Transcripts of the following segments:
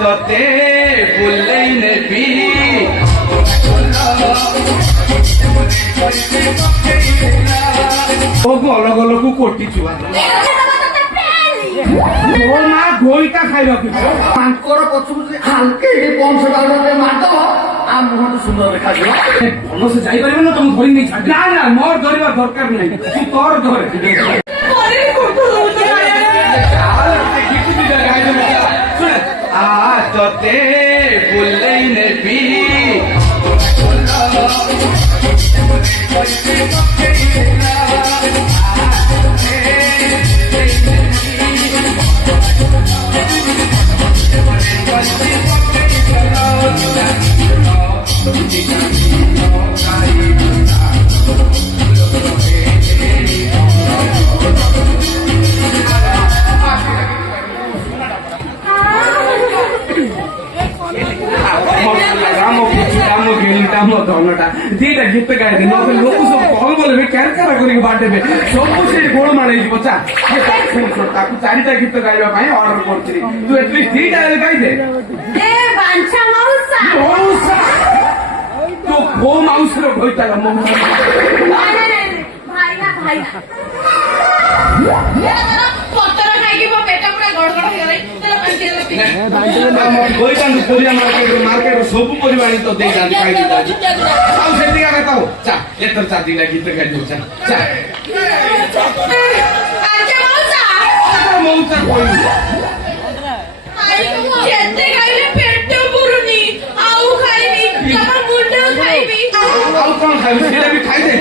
তোতে বললেই নেবি অলগ অলগু কটিছু ମୋ ମା ଗୋଇକା ଖାଇବାକୁ ତାଙ୍କର ପଛକୁ ହାଲକେ ପଞ୍ଚଟା ମାରିଦବ ଆଉ ମୁହଁଟା ସୁନ୍ଦର ଦେଖାଯିବ। ଭଲସେ ଯାଇପାରିବ ନା ତମକୁ ଧରି ନେଇ ଛାଡି ନା ନା ମୋର ଧରିବା ଦରକାର ନାହିଁ ତୁ ତୋର ଧରେ তোতে বললেই নেবি ଦିଟା ଗୀତ ଗାଇବେ ନହେଲେ ଲୋକ ସବୁ କଲ ବୋଲବେ କ୍ୟାରକାରା କରିକି ବାଣ୍ଟେବେ ସବୁ ସେଠି ଗୋଳମାଳ ହେଇଯିବ ଚା ତାକୁ ଚାରିଟା ଗୀତ ଗାଇବା ପାଇଁ ଅର୍ଡର କରିଥିଲି ତୁ ଏଟଲିଷ୍ଟ ଦିଟା ଗାଇଦେ ତୋ କୋଉ ମାଉସୀର ଘଇତାଲ ମାର୍କେଟ ସବୁ ପରିବା ଆଣି ତ ଦେଇଥାନ୍ତି ଖାଇଦେଇଥାନ୍ତି ଆଉ ସେତିକି କଥା ହଉ ଚା ଏଥର ଚା ଦିଟା ଗୀତ ଗାଇଦେବୁ ଚା ଚା ମଉଚା କହିବୁ ଆଉ କଣ ଖାଇବୁ ସେଇଟା ବି ଖାଇଦେ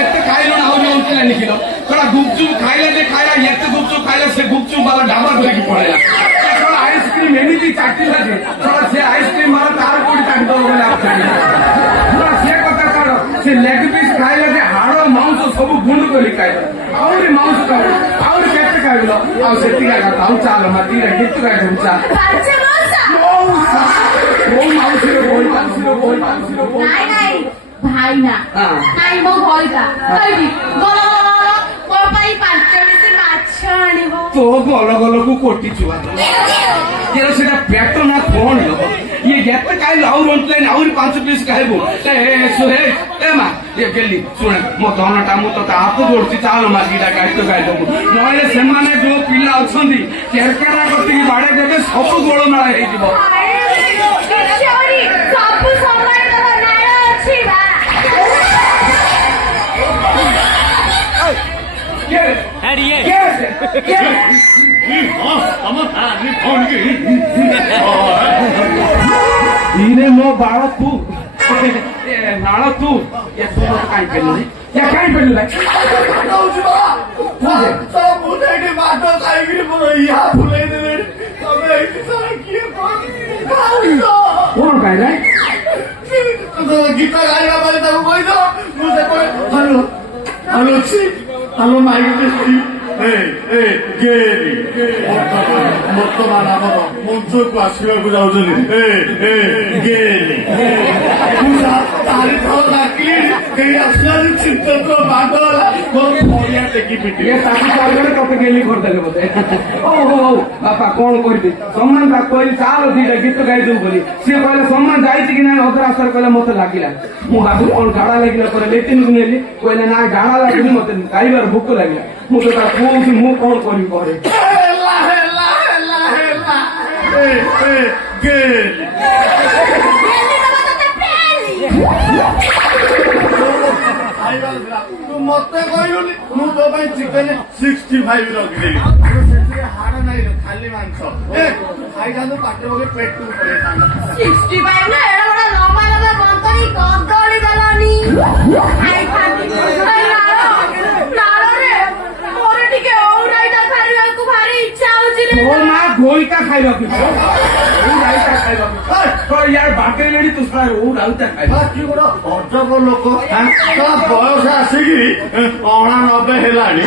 ଏତେ ଖାଇଲୁଣି ଆହୁରି ଅଣ୍ଟିଲାନି କିଲୋ थोड़ा गुपचुप खाइला जे खाइला एते गुपचुप खाइला से गुपचुप वाला ढाबा धरिकी पड़ेला थोड़ा आइसक्रीम एमिति चाटिला जे थोड़ा से आइसक्रीम वाला तार कोडी काट दो बोले आप थोड़ा से कथा काढो से लेग पीस खाइला जे हाड़ो मांस सब गुंड कोली खाइला और मांस का और केते खाइलो आ सेतिका कथा आउ चाल माती रे गीत गाइ दउचा मौसा ओ माउसी रे बोल নাই নাই ভাই না নাই মো ভয়টা কইবি গলা तो अलग अलग कोटिछु सेटा पेट ना कौन ये एते खाइल आउर ऑनलाइन आउर 5 पीस खाइबो ए सुरेश ए मा ये गेली सुन मो धनटा मु तो हाथ जोड़छि चाल मागीटा गाइ तो गाइ दमु नले से माने जो पिला अछंदी केरकेरा करती बाडे देबे सब गोळमाळा हे जिवो सॉरी सब समय तो नाळ अछि बा मो बाळ तू नाळ तू ये तू काय पेलू या काय पेलू कोण काय रे गीता गाइला बारे ताको कहि दो मुझे कोई हेलो हेलो छी हेलो माइक टेस्टी ବର୍ତ୍ତମାନ ଆମର ମଞ୍ଚକୁ ଆସିବାକୁ ଯାଉଛନ୍ତି ଚାରିଥର ଡାକିଲି କେହି ଆସିଲାନି ଚିନ୍ତିତ ବାଦ ହେଲା ମୋର ପଡ଼ିଆ ଟେକି ପିଟି ତାକୁ ଚାଲରେ ତତେ ଗେଲି କରିଦେଲେ ବୋଧେ ହଉ ହଉ ବାପା କଣ କରିବି ସମ୍ମାନ ତାକୁ କହିଲି ଚାଲ ଦିଟା ଗୀତ ଗାଇଦେବୁ ବୋଲି ସିଏ କହିଲେ ସମ୍ମାନ ଯାଇଛି କି ନାହିଁ ଅଧ ରାସ୍ତାରେ କହିଲେ ମତେ ଲାଗିଲା ମୁଁ ଭାବିଲି କଣ ଝାଡା ଲାଗିଲା ପରେ ଲେଟ୍ରିନ୍କୁ ନେଲି କହିଲେ ନା ଝାଡା ଲାଗୁନି ମତେ ଖାଇବାର ଭୋକ ଲାଗିଲା ମୁଁ ତ ତାକୁ କହୁଛି ମୁଁ କଣ କରିବି ଘରେ ମତେ କହିଲୁନି ମୁଁ ତୋ ପାଇଁ ଚିକେନ 65 ରଖିଦେଲି ସେଥିରେ ହାଡ ନାହିଁ ଖାଲି ମାଂସ ଖାଇଥାନ୍ତୁ ପାଟି ପକେଇ ପେଟକୁ ପଳେଇଥାନ୍ତା 65 ନା ଏଡା ବଡ ଲମ୍ବା ଲମ୍ବା ବନ୍ତରୀ କଦଳୀ ଦେଲାନି ଖାଇଥାନ୍ତି ନାଳରେ ମୋର ଟିକେ ଔରାଇଟା ଖାଇବାକୁ ଭାରି ଇଚ୍ଛା ହଉଛି ରେ ମୋ ମା ଗୋଇକା ଖାଇବାକୁ यार बाटे लेडी तू सारा वो डालता है बाकी गोड़ा अजब लोक बयस आसिकी 89 हेलानी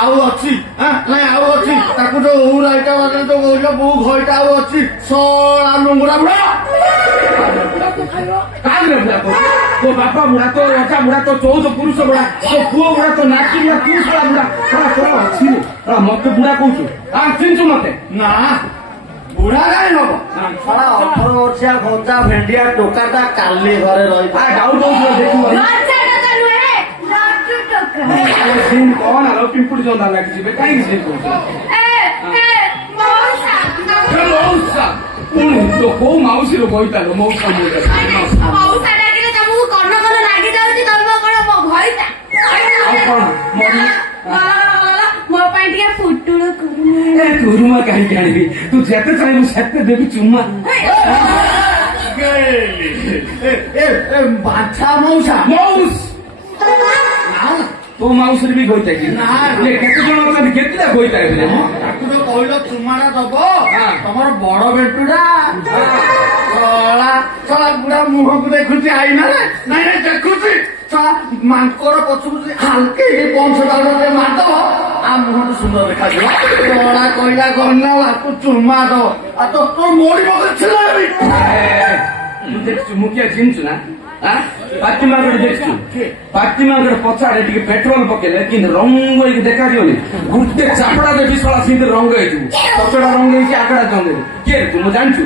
आउ अच्छी नहीं आउ अच्छी ताकू जो ऊराइटा वाले जो बोलियो बो घइटा आउ अच्छी सळा लुंगरा बुडा काग रे ତୋ ବାପା ବୁଢା, ତୋ ଅଜା ବୁଢା, ତୋ 14 ପୁରୁଷ ବୁଢା, ତୋ ପୁଅ ବୁଢା, ତୋ ନାତି ବୁଢା, ତୁ ଶଳା ବୁଢା, ଶଳା ତୋର ଅଛି ରେ। ଶଳା ମତେ ବୁଢା କହୁଛୁ? ଚିହ୍ନିଛୁ ମତେ? ନା ବୁଢା କାଇଁ ହବ? ଶଳା 18 ବର୍ଷିଆ ଘଞ୍ଚା ଭେଣ୍ଡିଆ ଟୋକାଟା କାଲି ଘରେ ରହିବ। ଡାଉଟ୍ ହଉଛୁ ଦେଖିବ। ଲଜ୍ଜା ଟୋକା ନୁହେଁ, ଲଜ୍ଜୁ ଟୋକା। ସିନ୍ କଣ ଆଲୋ ପିମ୍ପୁଡି ଜନ୍ଦା ଲାଗିଯିବେ କାହିଁକି ସିନ୍ କହୁଛୁ? ମଉସା। ମଉସା ପୁଣି ତ କୋଉ ମାଉସୀର କହିଥାଲ ମଉସା ମଉସା ଡାକିଲେ ତମକୁ କର୍ଣ୍ଣ କର୍ଣ୍ଣ ଲାଗି ଯାଉଛି, ତମ କଣ ଭଇତା? ଆଉ କଣ ମୋ ପାଇଁ ଟିକେ ପୁଟୁଳ କୁରୁମା। କୁରୁମା କାହିଁକି ଆଣିବି? ତୁ ଯେତେ ଚାହିଁବୁ ସେତେ ଦେବି ଚୁମା। ବାଛା ମଉସା ମଉସ ତୋ ମାଉସୀରେ ବି ଗୋଇତା କି? ନା। କେତେ ଜଣ ଅଛନ୍ତି? କେତେଟା ଗୋଇତା ହେବେ? ତାକୁ ତ କହିଲ ଚୁମାଟା ଦବ, ହଁ। ତମର ବଡ ବେଟୁଟା ଶଳା ବୁଢା ମୁହଁକୁ ଦେଖୁଛି ଆଇନାରେ। ନାଇଁ ନାଇଁ ଦେଖୁଛି ଶଳା ମାଙ୍କଡ ପଛକୁ ହାଲକେ ପଞ୍ଚ ଦାଣ୍ଡରେ ମାରିଦବ, ଆ ମୁହଁକୁ ସୁନ୍ଦର ଦେଖାଯିବ। ଶଳା କହିଲା ଗନା ତାକୁ ଚୁମା ଦବ, ଆଉ ତୋ ମୋଡି ମତେ ଥିଲା ତୁ ଦେଖିଛୁ ମୁଁ କିଏ ଚିହ୍ନିଛୁ ନା? ପାତିମାଗଡ଼ ଦେଖିଛୁ? ପାତିମାଗଡ଼ ପଛଆଡେ ଟିକେ ପେଟ୍ରୋଲ ପକେଇଲେ କିନ୍ତୁ ରଙ୍ଗ ହେଇକି ଦେଖାଯିବନି, ଗୋଟେ ଚାପଡା ଦେବି ଶଳା ସେମିତି ରଙ୍ଗ ହେଇଯିବୁ। ପଛଟା ରଙ୍ଗ ହେଇକି ଆଗଡା ଚନ୍ଦେବି। କିଏ ତୁ? ମୁଁ ଜାଣିଛୁ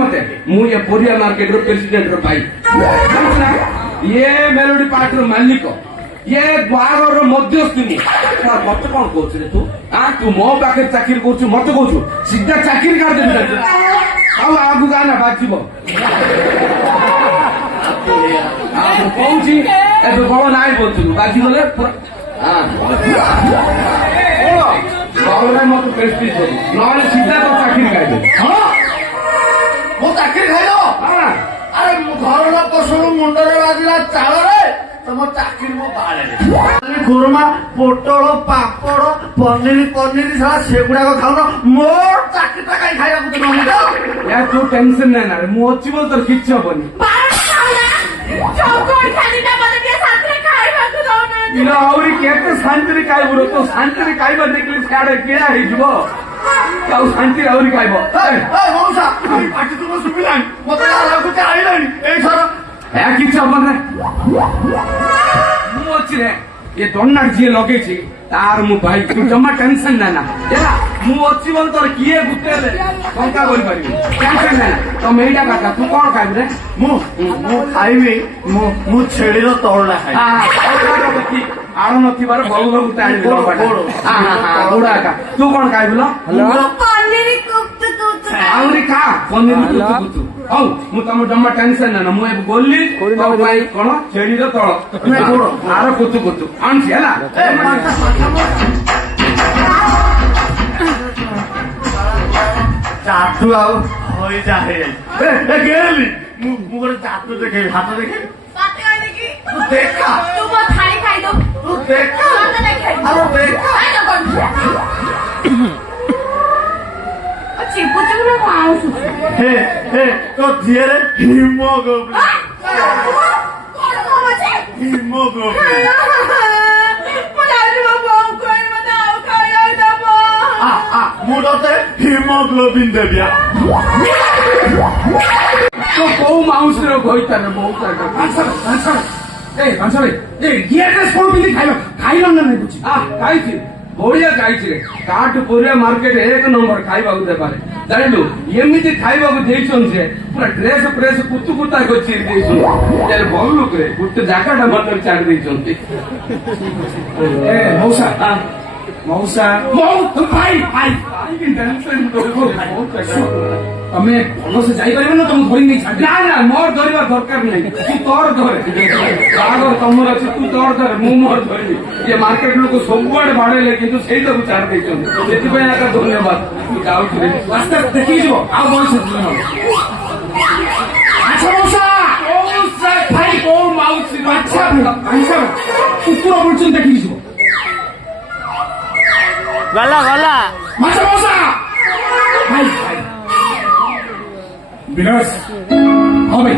ମତେ? ମୁଁ ଏ ପରିବା ମାର୍କେଟର ପ୍ରେସିଡେଣ୍ଟର ଭାଇ, ଜାଣିଛୁ ନା? ଇଏ ମେଲୋଡି ପାର୍କର ମାଲିକ, ଇଏ ବାହାଘରର ମଧ୍ୟସ୍ଥି। ମତେ କଣ କହୁଛୁ ରେ ତୁ? ତୁ ମୋ ପାଖରେ ଚାକିରି କରୁଛୁ, ମତେ କହୁଛୁ ସିଧା ଚାକିରି କାଢିଦେବି। ଆଉ ଆଗକୁ ଗା ନା ବାଜିବ। ମୁଁ କହୁଛି ଏବେ ବଳ ନାହିଁ ବୋଲୁଥିଲୁ, ବାଜିଗଲେ ବଳରେ ମତେ ପ୍ରେଷ୍ଟିଜ୍ ଦେବୁ, ନହେଲେ ସିଧା ତ ଚାକିରି ଖାଇଦେବି। ମୋ ଚାକିରି ଖାଇଦବ? ଆରେ ଘରର ପଶୁ ମୁଣ୍ଡରେ ବାଜିଲା ଚାଳରେ ତମ ଚାକିରି ମୋ ବାଳରେ। ଖୁରୁମା, ପୋଟଳ, ପାପଡ, ପନିର ସାରା ସେଗୁଡାକ ଖାଉନ, ମୋର ଚାକିରିଟା କାଇଁ ଖାଇବାକୁ ଦେଉନି? ତୁ ଟେନସନ ନାହିଁ ନା, ମୁଁ ଅଛି ବୋଲି ତୋର କିଛି ହବନି। ଆହୁରି କେତେ ଶାନ୍ତିରେ ଖାଇବୁ? ତ ଶାନ୍ତିରେ ଖାଇବା ଦେଖିଲେ ସିଆଡେ କିଣା ହେଇଯିବ, ଆଉ ଶାନ୍ତିରେ ଆହୁରି ଖାଇବ। ମଉସା ପାଟି ତୁମ ଶୁଭିଲାଣି, ମତେ ଲାଗୁଛି ଆଇଲାଣି ଏଇଥର। କିଛି ହବ ନା, ମୁଁ ଅଛି ରେ। ଏ ଦଣ୍ଡା ଯିଏ ଲଗେଇଛି ତାର ମୁଁ ଭାଇ, ତୁ ଜମା ଟେନସନ ନାହିଁ ନା ହେଲା। ମୁଁ ଅଛି ବୋଲି ତୋର କିଏ ଗୁଟେଲେ ଟଙ୍କା କରିପାରିବି, ଟେନସନ ନାହିଁ। ତମେ ଏଇଟା କାକା, ତୁ କଣ ଖାଇବୁ ରେ? ମୁଁ ଖାଇବି, ମୁଁ ଛେଳିର ତଳଟା ଖାଇବି। ଆଳ ନଥିବାର ବହୁ ବହୁ ଆଣିବି। ବୁଢା ଏକା ତୁ କଣ ଖାଇବୁ? ଆହୁରି ଖା ପନିର କୁଚୁ। ହଉ ମୁଁ ତମ ଜମା ଟେନସନ ନାହିଁ ନା, ମୁଁ ଏବେ ଗଲି କଣ ଛେଳିର ତଳ ଆର କୁଚୁ ଆଣୁଛି ହେଲା। ଚାଟୁ ଆଉ ହଇଜା ହେଇଯାଇଛି। ମୁଁ ଗୋଟେ ଚାଟୁ ଦେଖେଇବି, ହାତ ଦେଖେଇବି, ତୁ ଦେଖା, ତୁ ଦେଖା, ଆରେ ଦେଖା। ତୋ ଝିଅରେ ହିମୋଗ୍ଲୋବିନ ମୁଁ ତତେ ହିମୋଗ୍ଲୋବିନ ଦେବି। তো କୋଉ ମାଉସୀର କହିଥାରେ ବହୁତ ଖାଇଲ ନା ନାଇଁ ବୁଝି? ଖାଇଛି, ବଢିଆ ଖାଇଛି ରେ। କାଠୁ ପରିବା ମାର୍କେଟ 1 ନମ୍ବର ଖାଇବାକୁ ଦେବାରେ, ଜାଣିଲୁ? ଏମିତି ଖାଇବାକୁ ଦେଇଛନ୍ତି ଯେ ପୁରା ଡ୍ରେସ ଫ୍ରେସ କୁତୁ କୁତା କରି ଦେଇଛନ୍ତି। ଭଲ ଲୋକରେ ଗୋଟେ ଜାଗାଟା ମତେ ଛାଡି ଦେଇଛନ୍ତି। ମଉସା ଭାଇ ତମେ ଭଲସେ ଯାଇପାରିବ ନା? ତମକୁ ଧରି ନେଇ ନା ନା, ମୋର ଧରିବା ଦରକାର ନାହିଁ, ତୁ ତୋର ଧରେ। ବାହାଘର ତମର ଅଛି, ତୁ ତୋର ଧରେ, ମୁଁ ମୋର ଧରିବି। ଇଏ ମାର୍କେଟ ଲୋକ ସବୁଆଡେ ବାଡେଇଲେ କିନ୍ତୁ ସେଇଟାକୁ ଛାଡି ଦେଇଛନ୍ତି, ସେଥିପାଇଁ ଆକା ଧନ୍ୟବାଦ। ତୁ ଯାଉଛୁ ରାସ୍ତା ଦେଖିକି ଯିବ, ଆଉ ବୟସ ଭାଇ କୋଉ ମାଉସୀ କୁକୁର ବୁଲୁଛନ୍ତି, ଦେଖିକି ଯିବ। ଗଲା ବିନାଶ ହଁ ଭାଇ